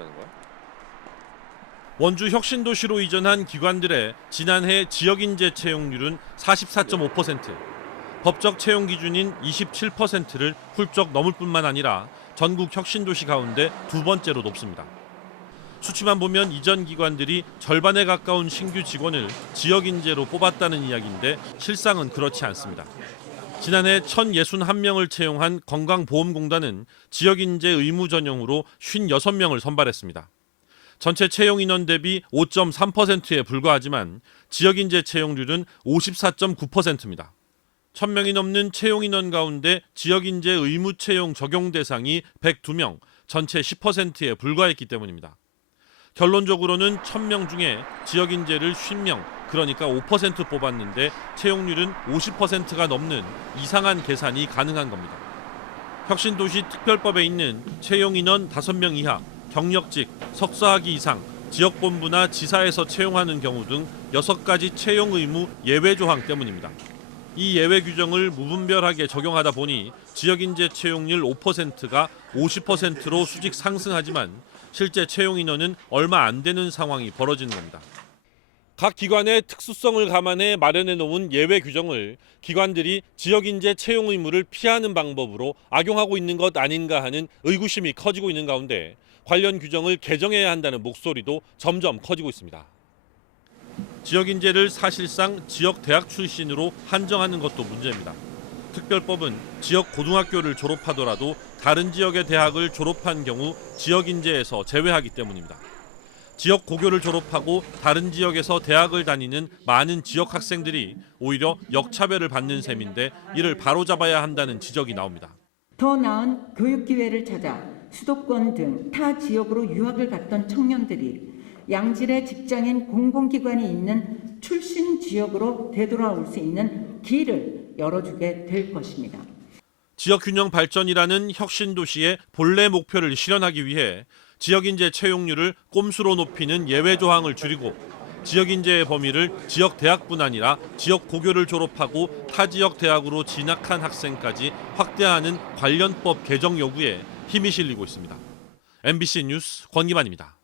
있다는 거야? 원주 혁신도시로 이전한 기관들의 지난해 지역인재 채용률은 44.5%, 법적 채용 기준인 27%를 훌쩍 넘을 뿐만 아니라 전국 혁신도시 가운데 두 번째로 높습니다. 수치만 보면 이전 기관들이 절반에 가까운 신규 직원을 지역인재로 뽑았다는 이야기인데 실상은 그렇지 않습니다. 지난해 1,061명을 채용한 건강보험공단은 지역인재 의무 전형으로 56명을 선발했습니다. 전체 채용 인원 대비 5.3%에 불과하지만 지역인재 채용률은 54.9%입니다. 1,000명이 넘는 채용 인원 가운데 지역인재 의무 채용 적용 대상이 102명, 전체 10%에 불과했기 때문입니다. 결론적으로는 1,000명 중에 지역인재를 50명, 그러니까 5% 뽑았는데 채용률은 50%가 넘는 이상한 계산이 가능한 겁니다. 혁신도시 특별법에 있는 채용 인원 5명 이하, 경력직, 석사학위 이상, 지역본부나 지사에서 채용하는 경우 등 6가지 채용 의무 예외 조항 때문입니다. 이 예외 규정을 무분별하게 적용하다 보니 지역인재 채용률 5%가 50%로 수직 상승하지만 실제 채용 인원은 얼마 안 되는 상황이 벌어지는 겁니다. 각 기관의 특수성을 감안해 마련해 놓은 예외 규정을 기관들이 지역인재 채용 의무를 피하는 방법으로 악용하고 있는 것 아닌가 하는 의구심이 커지고 있는 가운데 관련 규정을 개정해야 한다는 목소리도 점점 커지고 있습니다. 지역인재를 사실상 지역 대학 출신으로 한정하는 것도 문제입니다. 특별법은 지역 고등학교를 졸업하더라도 다른 지역의 대학을 졸업한 경우 지역인재에서 제외하기 때문입니다. 지역 고교를 졸업하고 다른 지역에서 대학을 다니는 많은 지역 학생들이 오히려 역차별을 받는 셈인데 이를 바로잡아야 한다는 지적이 나옵니다. 더 나은 교육 기회를 찾아 수도권 등 타 지역으로 유학을 갔던 청년들이 양질의 직장인 공공기관이 있는 출신 지역으로 되돌아올 수 있는 길을 열어주게 될 것입니다. 지역균형 발전이라는 혁신도시의 본래 목표를 실현하기 위해 지역인재 채용률을 꼼수로 높이는 예외 조항을 줄이고 지역인재의 범위를 지역 대학뿐 아니라 지역 고교를 졸업하고 타 지역 대학으로 진학한 학생까지 확대하는 관련법 개정 요구에 힘이 실리고 있습니다. MBC 뉴스 권기만입니다.